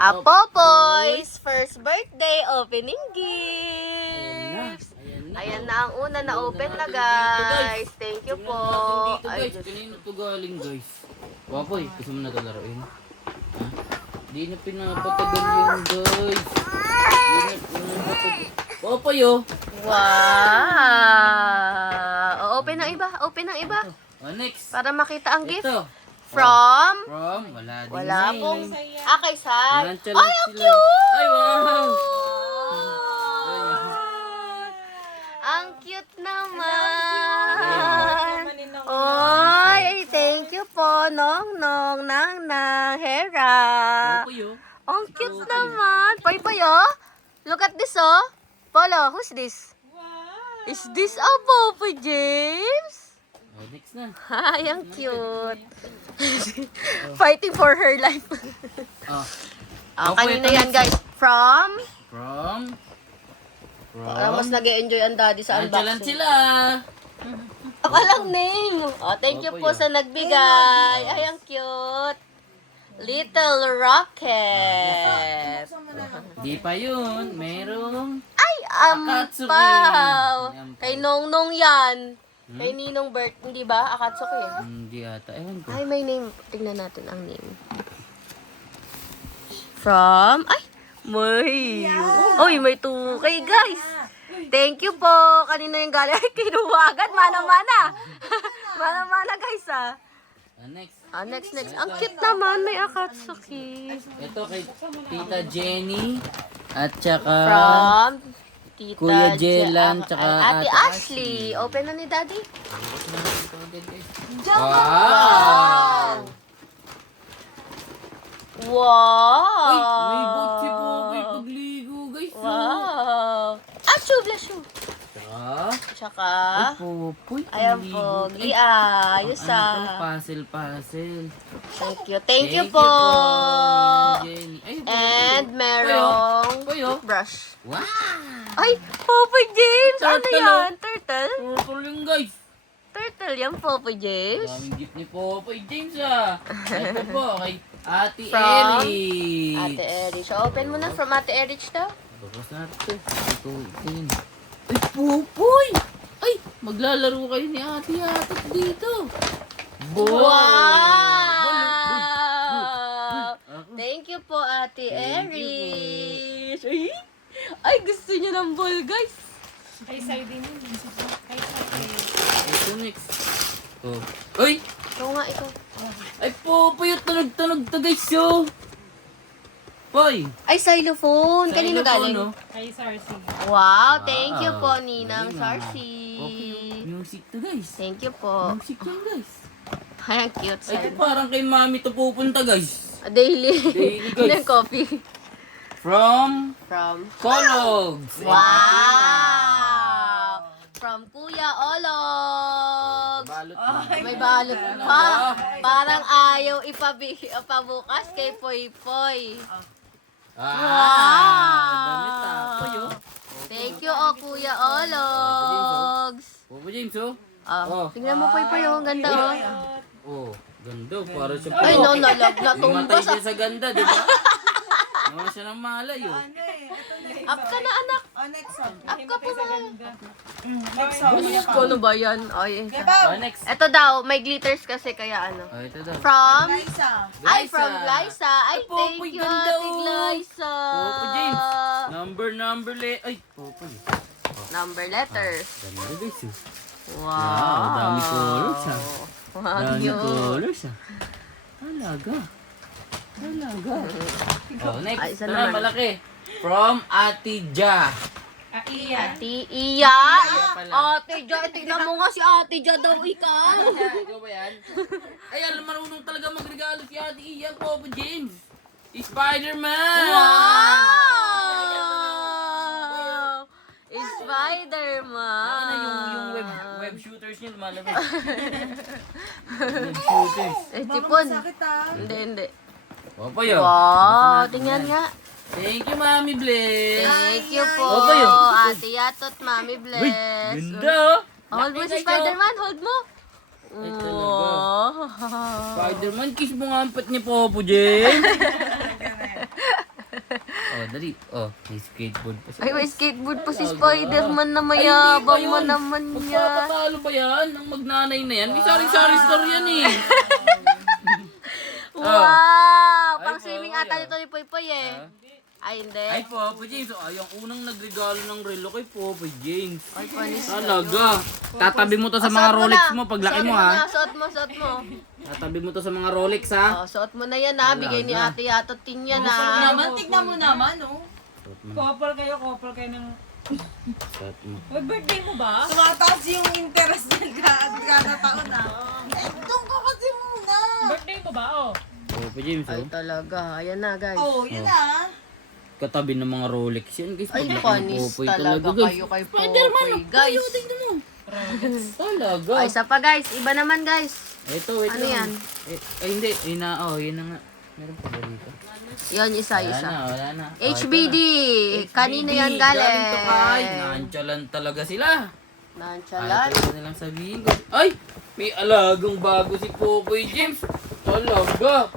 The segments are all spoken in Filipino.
Popoy's first birthday opening gifts. Ayan na ang una na open na, guys. Thank you po. Ay, Guys, kanino to galing, guys? Popoy, gusto mo na ito laruin? Ha? Di na pinapatagal yun, guys. Di na pinapatagal. Popoy, oh. Wow. Open ang iba. Open ang iba. Next. Para makita ang gift. Ito. From? Wala din Wala name. pong... kay Sai. Yan, Ay, challenge ang sila. cute! Ay, wow! Ang cute naman. Oy, thank you po, Nong, Nang, Hera. Popoy, oh. Ang cute naman. Pay, oh. Look at this, oh. Polo, who's this? Is this a Popoy James? Next na. Ay, ang cute. Fighting for her life. Kanina yan, guys. From? Mas nag-e-enjoy ang daddy sa Nandiyan unboxing. sila. Walang name. Thank you po sa nagbigay. Ay, ang cute. Little Rocket. Di pa yun. Merong Ay, Akatsuki. ampaw. Ampaw. Kay Nongnong yan. Kay Ninong Bert. Hindi ba? Akatsuki eh. hindi ata. Ewan ko. Ay, may name. Tingnan natin ang name. From? Ay, may. Oy, may 2K, guys. Thank you po. Kanina yung galing. Ay, kinuha agad. Mana-mana. Mana-mana, guys, ah. Next. Next. Ang cute naman. May Akatsuki. Ito kay Tita Jenny. At saka From Tita Kuya Jelan, tsaka Ate Ate Ashley. Open na ni Daddy. Wow! Wow! Ay, may boat si Popoy pagligo, guys. Wow! Bless you. Tsaka, Ay, Popoy. ayan pagligo. po. Ayos Puzzle. Thank you po. Jenny. Ay, And merong Popoy, oh. brush. Wow! Ay, Popoy James! Ano Turtle, yan? Turtle? Purple yung guys. Turtle yan, Popoy James. Daming gift ni Popoy James, ah. Ito po, kay Ate From Erich. Ate Erich. Open mo na from Ate Erich daw. Tapos natin. Ito yun. Ay, Popoy! Ay, maglalaro kayo ni Ate Yatot dito. Wow! Thank you po, Ate Thank Erich. Ay, gusto niya ng ball, guys. Kay Sai din yun. Kay Sai. Ito next. Oh. Ay! Ito nga, ito. Ay, Popoy! Tunog-tunog to guys, yo! Poy! Ay, xylophone. Kanino galing? no? Kay Sarsi. Wow, thank you po, Wow. Ninang Galing, Sarsi. Popoy, music to guys. Thank you po. Music yan guys. Ay, ang cute. Ay, ito parang kay mami to pupunta guys. Daily. Daily, guys. Ng coffee. From From? Cologs. Wow! From Kuya Olog. Balot May balot pa. Parang ayaw ipabukas kay Poy Poy. Damit ah. Poy, oh. Thank you, Kuya Ologs. Popoy James, oh. Ah, tingnan mo, Poy Poy, ang ganda, oh. Oh, ganda. Para siya Ay, no, natumba Namatay sa... siya sa ganda, di ba? Naman siya ng malay, oh. Up ka na, anak. Next song. Up ka po, mahal. Next song. Diyos ko, ano ba yan? Ay. Next. Ito daw, may glitters kasi kaya ano. Oh, ito daw. From? Liza. Ay, from Liza. Ay, Ay, Popoy, thank you, ganda, Ate oh. Liza. Popoy James. Ay, Popoy. Number letters. Ganda, guys, oh. Wow. dami colors, ah. Wow, Dami cute. colors, ah. Alaga. Oh, next. Ay, isa Ito na, naman. malaki. From Ate Ja. Iya. Ate Iya. pala. Ate Ja, tignan mo nga si Ate Ja daw ikaw. Ikaw ba yan? Ay, alam, marunong talaga magregalo si Ate Iya, Popo James. Spider-Man! Wow! Spider-Man. Ano yung web shooters niya lumalabas? Web shooters. Tipon. Sakit ah. Hindi. Popo yun. Wow, tingnan nga. Thank you, Mami Bless. Thank you po, Opo, yun. Ate Yatot, Mami Uy, Bless. ganda. Hold mo si Nakita Spider-Man, hold mo. Ay, talaga. Wow. Spider-Man, kiss mo nga ang pat ni Popo James. Oh, dali. Oh, may skateboard pa siya. Ay, may skateboard pa si Spider-Man na mayabang mo naman yan. Magpapatalo ba yan? Ang magnanay na yan? May sari-sari store yan eh. Wow! Ay, Pang swimming Popoy, ata ah. nito ni Poypoy eh. Ay, hindi. Ay, Papa James. Oh, yung unang nagregalo ng relo kay Papa James. Ay, panis. Talaga. Tatabi mo to sa Oh, mga suot Rolex na. mo paglaki Suot mo na, ha. Suot mo. Tatabi mo to sa mga Rolex ha. Oh, suot mo na yan ha. Bigay ni Ate Yatotin yan ha. Naman, tignan mo naman, oh. Suot mo. Couple kayo ng... Suot mo. Uy, birthday mo ba? Tumataas yung interest niya kada taon na. Doon ka kasi muna. Birthday mo ba? Oh. Papa James Ay, oh. talaga. Ayan na, guys. Oh, yun na. Katabi ng mga Rolex yan guys. Ay, Paglaki ng panis Popoy talaga guys. kayo kay Popoy, guys. Tingnan mo. Talaga. Ay, isa pa, guys. Iba naman, guys. Ito, wait Ano lang. yan? Ay, hindi. Yun na, yun na nga. Meron pa ba dito? Yan, Wala isa. na, wala na. HBD. Kanino yan Galing to kay. galing? Nonchalant talaga sila. Nonchalant. Ayaw na lang sabihin ko. Ay! May alagang bago si Popoy James. Talaga.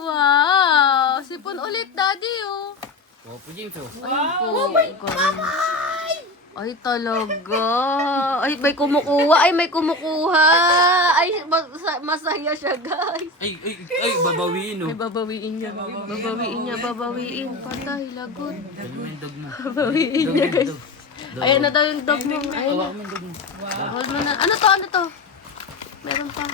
Wow! Sipon ulit, Daddy, oh. Popoy James oh. Ay, po. Ay, talaga. Ay, may kumukuha. Ay, masaya siya, guys. Ay, babawiin oh. Ay, babawiin niya. Babawiin. Patay, lagot. Ano mo yung dog mo? Babawiin niya, guys. Dog. Ayan na daw yung dog mo. Ayan na. Hawak mo yung dog mo. Hold mo na. Ano to? Meron pa.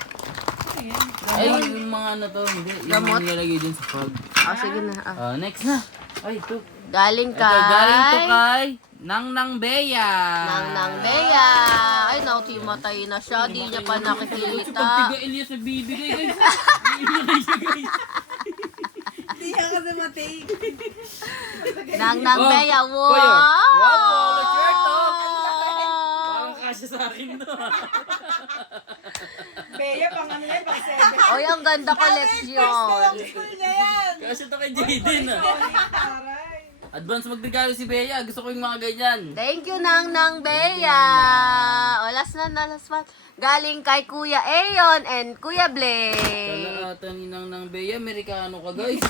Ay, yung mga ano to. Hindi. Yung Gamot? nilalagay dun sa pag. Sige na. Next na. Ay, ito. Galing Ito, kay... galing to kay Nang Bea. Nang Bea. Ay, nautimatay na siya. Di niya pa nakikita. Pagtiga Elias sa bibigay guys. Bibigay siya guys. Hindi yan kasi matake. Nang Oh, Bea. Kuya. Wow! Wow, polo shirt, oh. Parang kasya sa akin to. Bea, pang ano yan, pang 7. Oy, ang ganda collection. School na yan. Kasya to kay Jaden ah. Advance magregalo si Bea. Gusto ko yung mga ganyan. Thank you, Nang Bea. O, last one. Galing kay Kuya Ayon and Kuya Blake. Kalahatan ni Nang Bea. Amerikano ka guys.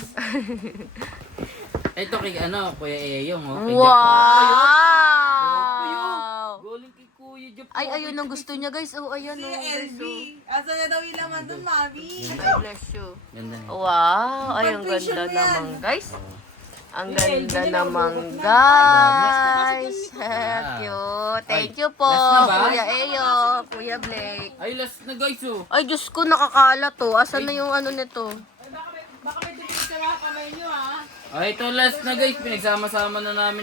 Ito kay Kuya Eyong oh. Kay Japan. Wow! Galing kay Kuya Japan. Ay, ayun ang gusto niya, guys. Oh, ayan, oh, guys. LV. Asa na daw yung laman dun, mami? Ay, bless you. Ganda na. Wow! Ay, ang ganda Pag-vision mo yan. naman, guys. Ang ganda naman, guys. Cute. Thank you po, Last na ba? Kuya Eyo, Kuya Blake. Ay, last na guys oh. Ay, Diyos ko, nakakalat to. Asan na yung ano nito? Baka may dumi sa mga kamay nyo, ha? Ay, ito last na guys. Pinagsama-sama na namin